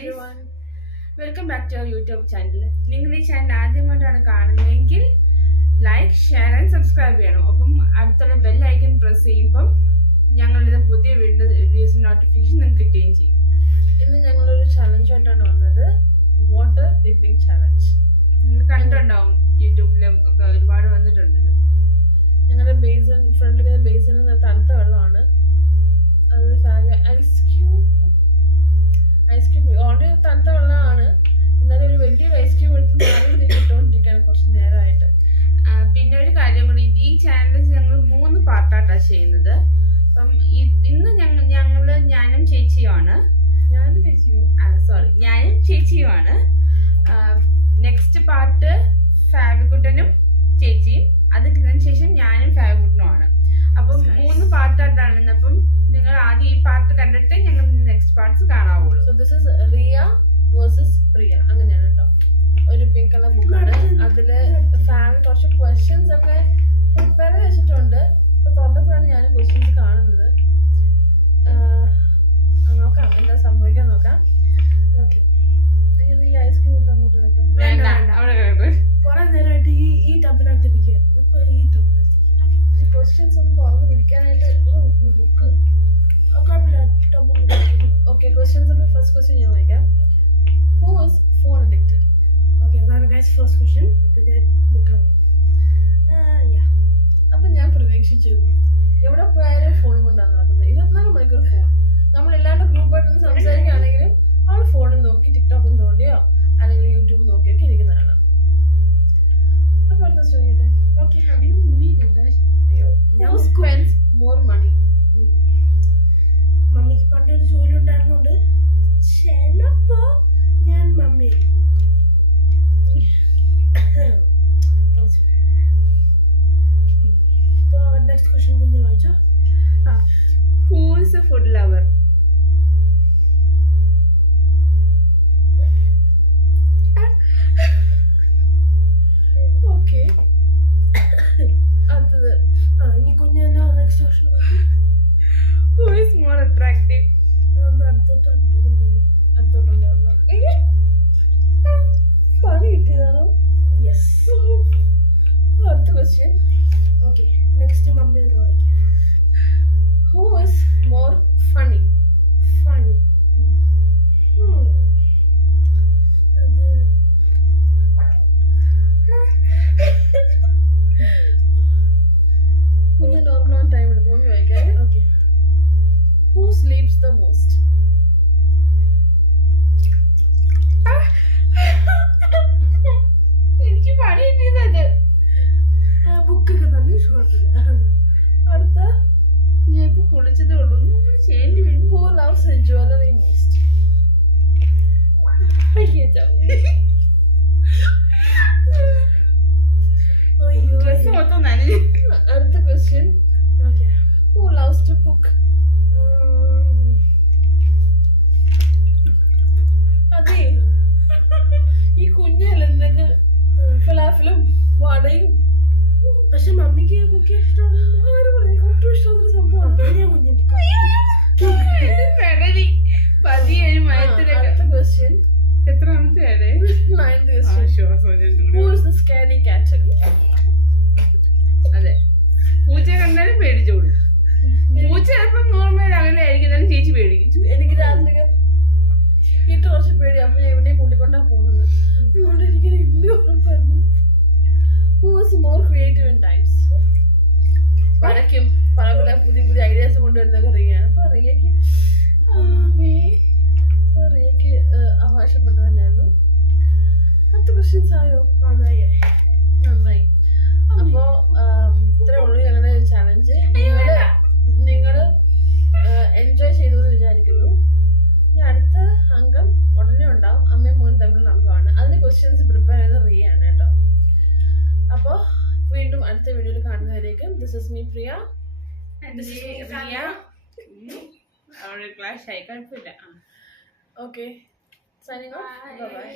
everyone. Welcome back to our YouTube channel. നിങ്ങൾ ഈ channel ആദ്യമായിട്ടാണ് കാണുന്നതെങ്കിൽ ലൈക്ക്, ഷെയർ ആൻഡ് സബ്സ്ക്രൈബ് ചെയ്യണം. ഒപ്പം അടുത്തുള്ള ബെൽ ഐക്കൺ പ്രസ് ചെയ്യുമ്പോൾ ഞങ്ങളുടെ പുതിയ വീഡിയോസ് നോട്ടിഫിക്കേഷൻ നിങ്ങൾക്ക് കിട്ടുകയും ചെയ്യും. ഇന്ന് ഞങ്ങളൊരു ചലഞ്ചായിട്ടാണ് വന്നത്, വാട്ടർ ഡിപ്പിംഗ് ചലഞ്ച്. നിങ്ങൾ കണ്ടിട്ടുണ്ടാവും, യൂട്യൂബിലും ഒക്കെ ഒരുപാട് വന്നിട്ടുണ്ട്. ഇത് ഞങ്ങളുടെ ഫ്രണ്ടിൽ ബേസിനിൽ തണുത്ത വെള്ളമാണ്. അത് ഐസ് ക്യൂബ് ഓൾറെഡി തണുത്ത വെള്ളമാണ്. എന്നാലും ഒരു വലിയൊരു ഐസ് ക്യൂബ് എടുത്ത് നാളെ ഇട്ടുകൊണ്ടിരിക്കുകയാണ് കുറച്ച് നേരമായിട്ട്. പിന്നെ ഒരു കാര്യം കൂടി, ഈ ചാനൽ ഞങ്ങൾ 3 പാർട്ടായിട്ടാണ് ചെയ്യുന്നത്. അപ്പം ഇന്ന് ഞാനും ചേച്ചിയുമാണ്. ഞാനും ചേച്ചിയുമാണ്. നെക്സ്റ്റ് പാർട്ട് ഫാവിക്കുട്ടനും ചേച്ചിയും, അതിന് ശേഷം ഞാനും ഫാവിക്കുട്ടനുമാണ്. അപ്പം 3 പാർട്ടായിട്ടാണ്. അപ്പം നിങ്ങൾ ആദ്യം ഈ പാർട്ട് കണ്ടിട്ട് ഞങ്ങൾ നെക്സ്റ്റ് പാർട്ട്സ് കാണാവുള്ളൂ. So this is Riya versus Priya, അങ്ങനെയാണ് കേട്ടോ. ഒരു പിങ്ക് കളർ ബുക്കാണ്. അതില് ഫാമിലി കുറച്ച് ക്വസ്റ്റ്യൻസ് ഒക്കെ പ്രിപ്പയർ വെച്ചിട്ടുണ്ട്. അപ്പൊ തുറന്നപ്പോഴാണ് ഞാൻ ക്വസ്റ്റ്യൻസ് കാണുന്നത്. നോക്കാം എന്താ സംഭവിക്കാൻ നോക്കാം. ഓക്കെ, ഈ ഐസ് ക്രീം അങ്ങോട്ട് കേട്ടോ. കുറെ നേരമായിട്ട് ഈ ടബിനകത്ത് ഇരിക്കുകയായിരുന്നു. ഇപ്പൊ ഈ ടബിനകത്ത് ക്വസ്റ്റ്യൻസ് ഒന്ന് തുറന്ന് പിടിക്കാനായിട്ട് ബുക്ക്. ഓക്കെ, ക്വസ്റ്റ്യൻസ് ഒക്കെ ഫസ്റ്റ് ക്വസ്റ്റ്യൻ ഞാൻ വായിക്കാം. Who is phone addicted? Okay, അതാണ് ഗൈസ് ഫസ്റ്റ് ക്വസ്റ്റ്യൻ. അപ്പൊ ഞാൻ ബുക്കാണ്. അപ്പൊ ഞാൻ പ്രതീക്ഷിച്ചിരുന്നു എവിടെ പോയാലും ഫോൺ കൊണ്ടാണ് നടക്കുന്നത്. 24 മണിക്കൂർ ഫോൺ. നമ്മൾ എല്ലാവരുടെ ഗ്രൂപ്പായിട്ടൊന്ന് സംസാരിക്കുകയാണെങ്കിലും അവൾ ഫോണിൽ നോക്കി ടിക്ടോക്കും തോണ്ടിയോ അല്ലെങ്കിൽ യൂട്യൂബ് നോക്കിയൊക്കെ ഇരിക്കുന്നതാണ്. അപ്പൊ അടുത്ത ചോദിക്കട്ടെ. ഓക്കെ, അതിന് മുന്നേ Who spends more money? മമ്മിക്ക് പണ്ടൊരു ജോലി ഉണ്ടായിരുന്നുണ്ട്. ചിലപ്പോ ഞാൻ മമ്മി നെക്സ്റ്റ് ക്വസ്റ്റ്യൻ കുഞ്ഞു വായിച്ചോ. Who is a food lover? Okay, അടുത്തത്. ഇനി കുഞ്ഞു തന്നെ next question. Who is more attractive? അടുത്തോട്ടുണ്ടോ? പണി കിട്ടിയതാണോ? യെസ്. അടുത്ത ക്വസ്റ്റ്യൻ. ഓക്കെ, നെക്സ്റ്റ് മമ്മി എന്ന് വായിക്കും. Who is more funny? Funny. അത് കുഞ്ഞ് നോർമൽ ടൈം എടുക്കുമ്പോൾ ചോദിക്കേ. Okay. Who sleeps the most? എനിക്ക് പണി കിട്ടിയത് ബുക്കൊക്കെ തന്നെ കുഴപ്പമില്ല. അടുത്ത ഞാൻ ഇപ്പൊ കുളിച്ചതേ ഉള്ളൂ. ചെയ്യേണ്ടി വരും. Who loves her jewelry most? Dress മൊത്തം നനഞ്ഞു. അടുത്ത question. Okay. Who loves to cook? അതെ, ഈ കുഞ്ഞല്ലേ എന്തൊക്കെ ഫലാഫലും വടയും. പക്ഷെ മമ്മിക്ക് കുക്ക് ഇഷ്ടമാണ്. ആര് പറഞ്ഞു? ഒട്ടും ഇഷ്ടമുള്ള സംഭവമാണ്. അടുത്ത question. എത്രാമത്തെയാണ്? 9th question. Who is the scary cat? അതെ, പൂച്ച കണ്ടാലും പേടിച്ചോളൂ. പൂച്ച ചിലപ്പം നോർമൽ അകലെയായിരിക്കും, ചേച്ചി പേടിക്കും. എനിക്ക് രാത്രി ഇട്ട് കുറച്ച് പേടി. അപ്പൊ ഞാൻ ഇവനെ കൂട്ടിക്കൊണ്ടാ പോകുന്നത്. അതുകൊണ്ട് എനിക്കൊരു ഇല്ല ഉറപ്പായിരുന്നു. Who is more creative in times? വരയ്ക്കും, പല പല പുതിയ പുതിയ ഐഡിയാസ് കൊണ്ടുവരുന്നതൊക്കെ റിയയാണ്. അപ്പൊ റിയക്ക് അവകാശപ്പെട്ടത് തന്നെയായിരുന്നു. 10 ക്വസ്റ്റ്യൻസ് ആയോ? നന്നായി. അപ്പോ ഇത്രേ ഉള്ളൂ ഞങ്ങളുടെ ചലഞ്ച്. നിങ്ങൾ എൻജോയ് ചെയ്തു എന്ന് വിചാരിക്കുന്നു. ഇനി അടുത്ത അംഗം ഉടനെ ഉണ്ടാവും. അമ്മയും മോനും തമ്മിലുള്ള അംഗമാണ്. അതിന് ക്വസ്റ്റ്യൻസ് പ്രിപ്പയർ ചെയ്ത് റിയാണ് കേട്ടോ. അപ്പോൾ വീണ്ടും അടുത്ത വീഡിയോയിൽ കാണുന്നവരേക്കും this is me Priya. Class ആയി കുഴപ്പമില്ല. Okay, signing off. ബൈ.